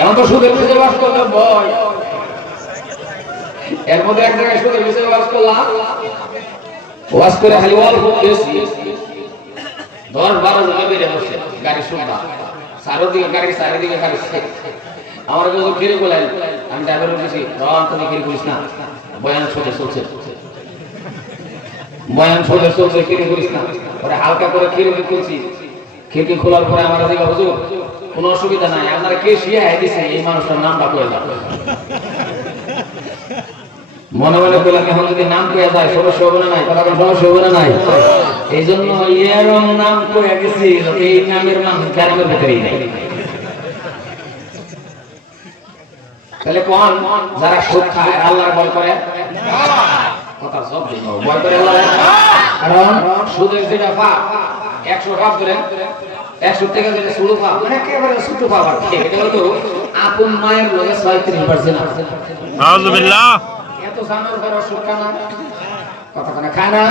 এখন তো সুদের বিষয়ে বাস করলে ভয়। এর মধ্যে এক জায়গায় সুদের বিষয়ে বাস করলাম, ওয়াজ করে খালি অল্প বেশি 10-12 জনে বেড়ে বসে গাড়ি শুনবা চারিদিকে গাড়ি চারিদিকে গাড়ি। আমার কাছে ফিরে বলেন, আমি ড্রাইভারের বলছি তুমি ফিরে করিস না, বয়ান সোজা চলছে, বয়ান সোজা চলছে, ফিরে করিস না। ওরা হালকা করে খিড়কি খুলছি, খিড়কি খোলার পরে আমার দিকে হুজুর কোনো অসুবিধা নাই, আপনারা কে শিয়াই দিছে এই মানুষটার নামটা কয়ে যান। মনে মনে বললাম এখন যদি নাম কয়ে যায় সমস্যা হবে না নাই, কথা কোনো সমস্যা হবে না নাই। এই জন্য এরম নাম কয়ে গেছি, এই নামের মানুষ গ্রামের ভেতরেই নেই। তাহলে কোন যারা সুদ খায় আল্লাহর ভয় করে, কথা সব দিন ভয় করে আল্লাহ। কারণ সুদের যেটা পাপ 100 পাপ ধরে 100 টাকা যেটা সুদ পাপ, মানে একেবারে ছোট পাপ আর কি। এটা হলো আপন মায়ের লগে 36% আছে। আউযুবিল্লাহ। এত জানার পর সুদ খানা কথা খানা খায় না।